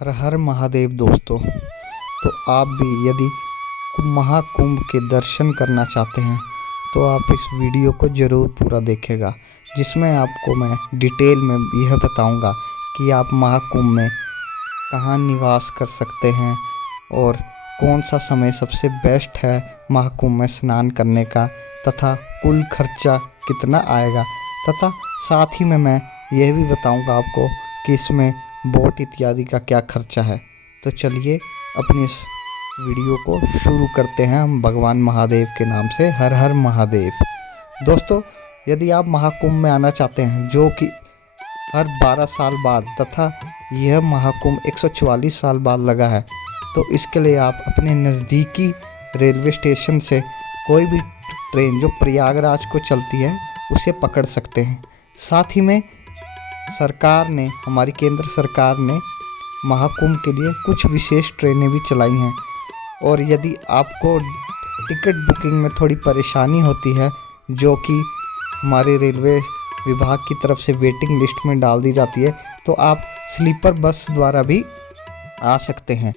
हर हर महादेव दोस्तों। तो आप भी यदि महाकुंभ के दर्शन करना चाहते हैं तो आप इस वीडियो को ज़रूर पूरा देखेगा, जिसमें आपको मैं डिटेल में यह बताऊंगा कि आप महाकुंभ में कहाँ निवास कर सकते हैं और कौन सा समय सबसे बेस्ट है महाकुंभ में स्नान करने का, तथा कुल खर्चा कितना आएगा, तथा साथ ही में मैं यह भी बताऊंगा आपको कि इसमें बोट इत्यादि का क्या खर्चा है। तो चलिए अपनी इस वीडियो को शुरू करते हैं हम भगवान महादेव के नाम से। हर हर महादेव। दोस्तों, यदि आप महाकुंभ में आना चाहते हैं जो कि हर 12 साल बाद, तथा यह महाकुंभ 144 साल बाद लगा है, तो इसके लिए आप अपने नज़दीकी रेलवे स्टेशन से कोई भी ट्रेन जो प्रयागराज को चलती है उसे पकड़ सकते हैं। साथ ही में सरकार ने, हमारी केंद्र सरकार ने महाकुंभ के लिए कुछ विशेष ट्रेनें भी चलाई हैं। और यदि आपको टिकट बुकिंग में थोड़ी परेशानी होती है, जो कि हमारे रेलवे विभाग की तरफ से वेटिंग लिस्ट में डाल दी जाती है, तो आप स्लीपर बस द्वारा भी आ सकते हैं।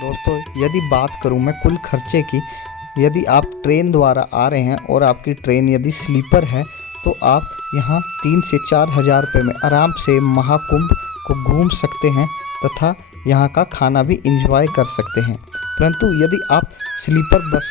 दोस्तों, यदि बात करूं मैं कुल खर्चे की, यदि आप ट्रेन द्वारा आ रहे हैं और आपकी ट्रेन यदि स्लीपर है तो आप यहाँ 3 से 4 हज़ार रुपये में आराम से महाकुंभ को घूम सकते हैं तथा यहाँ का खाना भी इंजॉय कर सकते हैं। परंतु यदि आप स्लीपर बस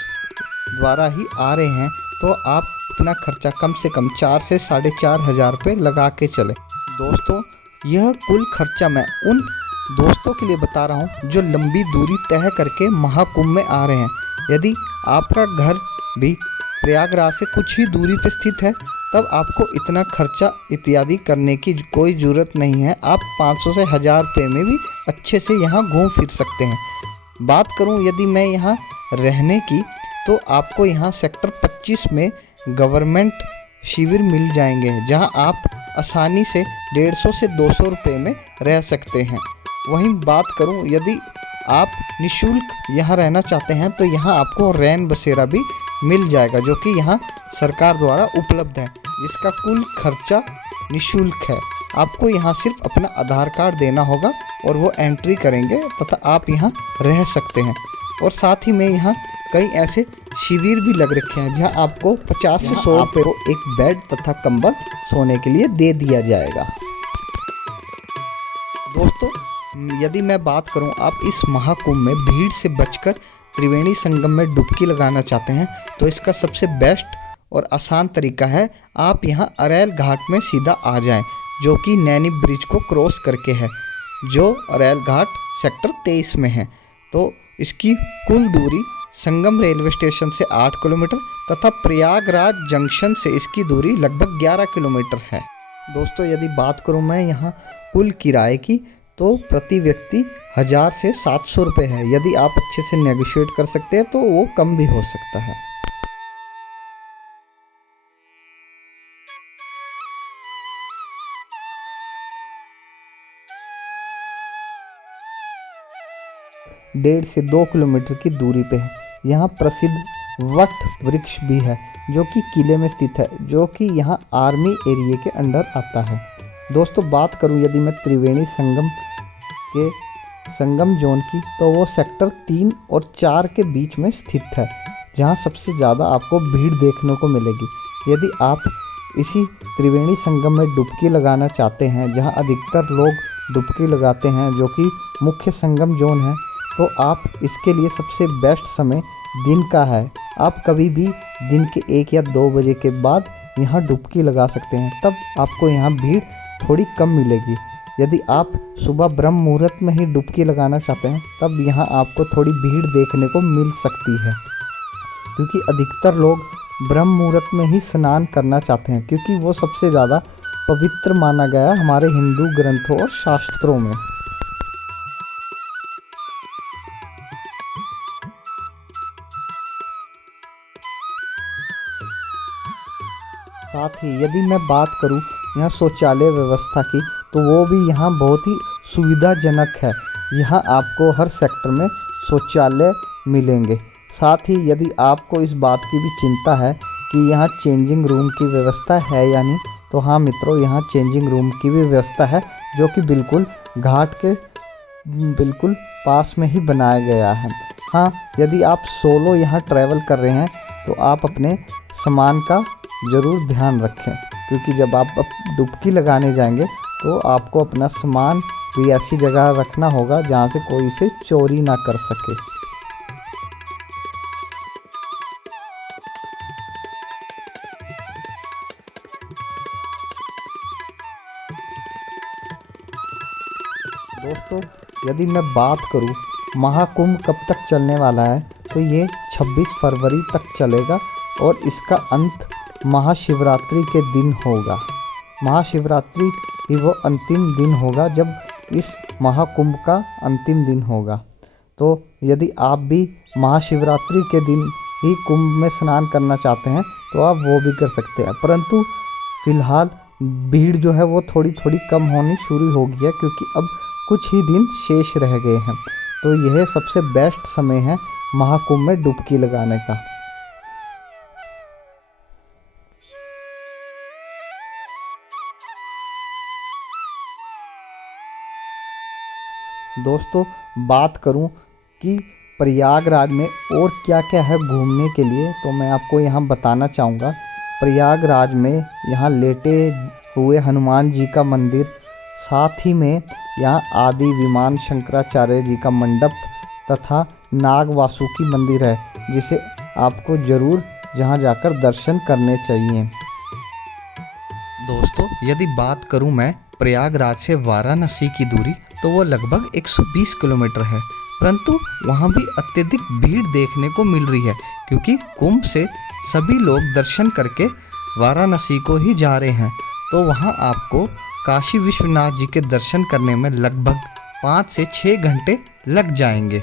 द्वारा ही आ रहे हैं तो आप अपना खर्चा कम से कम 4 से 4.5 हज़ार रुपये लगा के चलें। दोस्तों, यह कुल खर्चा मैं उन दोस्तों के लिए बता रहा हूँ जो लंबी दूरी तय करके महाकुंभ में आ रहे हैं। यदि आपका घर भी प्रयागराज से कुछ ही दूरी पर स्थित है, तब आपको इतना खर्चा इत्यादि करने की कोई ज़रूरत नहीं है। आप 500 से 1000 रुपये में भी अच्छे से यहाँ घूम फिर सकते हैं। बात करूँ यदि मैं यहाँ रहने की, तो आपको यहाँ सेक्टर 25 में गवर्नमेंट शिविर मिल जाएंगे, जहाँ आप आसानी से 150 से 200 रुपये में रह सकते हैं। वहीं बात करूँ यदि आप निःशुल्क यहाँ रहना चाहते हैं, तो यहाँ आपको रैन बसेरा भी मिल जाएगा, जो कि यहाँ सरकार द्वारा उपलब्ध है, जिसका कुल खर्चा निःशुल्क है। आपको यहाँ सिर्फ अपना आधार कार्ड देना होगा और वो एंट्री करेंगे तथा आप यहाँ रह सकते हैं। और साथ ही में यहाँ कई ऐसे शिविर भी लग रखे हैं जहाँ आपको 50 से 100 रुपये को एक बेड तथा कंबल सोने के लिए दे दिया जाएगा। दोस्तों, यदि मैं बात करूं, आप इस महाकुंभ में भीड़ से बचकर त्रिवेणी संगम में डुबकी लगाना चाहते हैं, तो इसका सबसे बेस्ट और आसान तरीका है आप यहां अरैल घाट में सीधा आ जाएं, जो कि नैनी ब्रिज को क्रॉस करके है, जो अरैल घाट सेक्टर 23 में है। तो इसकी कुल दूरी संगम रेलवे स्टेशन से 8 किलोमीटर तथा प्रयागराज जंक्शन से इसकी दूरी लगभग 11 किलोमीटर है। दोस्तों, यदि बात करूं मैं यहाँ कुल किराए की, तो प्रति व्यक्ति 1000 से 700 रुपये है। यदि आप अच्छे से नेगोशिएट कर सकते हैं तो वो कम भी हो सकता है। डेढ़ से 2 किलोमीटर की दूरी पे है। यहाँ प्रसिद्ध वट वृक्ष भी है, जो कि किले में स्थित है, जो कि यहाँ आर्मी एरिया के अंडर आता है। दोस्तों, बात करूँ यदि मैं त्रिवेणी संगम के संगम जोन की, तो वो सेक्टर 3 और 4 के बीच में स्थित है, जहाँ सबसे ज़्यादा आपको भीड़ देखने को मिलेगी। यदि आप इसी त्रिवेणी संगम में डुबकी लगाना चाहते हैं, जहाँ अधिकतर लोग डुबकी लगाते हैं, जो कि मुख्य संगम जोन है, तो आप इसके लिए सबसे बेस्ट समय दिन का है। आप कभी भी दिन के 1 या 2 बजे के बाद यहाँ डुबकी लगा सकते हैं, तब आपको यहाँ भीड़ थोड़ी कम मिलेगी। यदि आप सुबह ब्रह्म मुहूर्त में ही डुबकी लगाना चाहते हैं, तब यहाँ आपको थोड़ी भीड़ देखने को मिल सकती है, क्योंकि अधिकतर लोग ब्रह्म मुहूर्त में ही स्नान करना चाहते हैं, क्योंकि वो सबसे ज़्यादा पवित्र माना गया है हमारे हिंदू ग्रंथों और शास्त्रों में। साथ ही यदि मैं बात करूं यहाँ शौचालय व्यवस्था की, तो वो भी यहाँ बहुत ही सुविधाजनक है। यहाँ आपको हर सेक्टर में शौचालय मिलेंगे। साथ ही यदि आपको इस बात की भी चिंता है कि यहाँ चेंजिंग रूम की व्यवस्था है या नहीं, तो हाँ मित्रों, यहाँ चेंजिंग रूम की भी व्यवस्था है, जो कि बिल्कुल घाट के बिल्कुल पास में ही बनाया गया है। हाँ, यदि आप सोलो यहाँ ट्रैवल कर रहे हैं तो आप अपने सामान का ज़रूर ध्यान रखें, क्योंकि जब आप डुबकी लगाने जाएंगे तो आपको अपना सामान भी ऐसी जगह रखना होगा जहाँ से कोई इसे चोरी ना कर सके। दोस्तों, यदि मैं बात करूं महाकुंभ कब तक चलने वाला है, तो ये 26 फरवरी तक चलेगा और इसका अंत महाशिवरात्रि के दिन होगा। महाशिवरात्रि ही वो अंतिम दिन होगा जब इस महाकुंभ का अंतिम दिन होगा। तो यदि आप भी महाशिवरात्रि के दिन ही कुंभ में स्नान करना चाहते हैं तो आप वो भी कर सकते हैं, परंतु फिलहाल भीड़ जो है वो थोड़ी थोड़ी कम होनी शुरू हो गई है, क्योंकि अब कुछ ही दिन शेष रह गए हैं। तो यह सबसे बेस्ट समय है महाकुंभ में डुबकी लगाने का। दोस्तों, बात करूं कि प्रयागराज में और क्या क्या है घूमने के लिए, तो मैं आपको यहाँ बताना चाहूँगा। प्रयागराज में यहाँ लेटे हुए हनुमान जी का मंदिर, साथ ही में यहाँ आदि विमान शंकराचार्य जी का मंडप तथा नाग वासुकी मंदिर है, जिसे आपको ज़रूर जहाँ जाकर दर्शन करने चाहिए। दोस्तों, यदि बात करूँ मैं प्रयागराज से वाराणसी की दूरी, तो वो लगभग 120 किलोमीटर है, परंतु वहाँ भी अत्यधिक भीड़ देखने को मिल रही है, क्योंकि कुंभ से सभी लोग दर्शन करके वाराणसी को ही जा रहे हैं। तो वहाँ आपको काशी विश्वनाथ जी के दर्शन करने में लगभग 5 से 6 घंटे लग जाएंगे।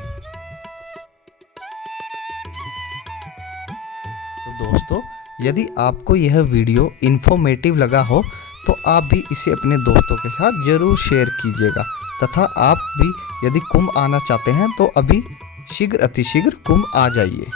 तो दोस्तों, यदि आपको यह वीडियो इन्फॉर्मेटिव लगा हो तो आप भी इसे अपने दोस्तों के साथ ज़रूर शेयर कीजिएगा, तथा आप भी यदि कुंभ आना चाहते हैं तो अभी शीघ्र अतिशीघ्र कुंभ आ जाइए।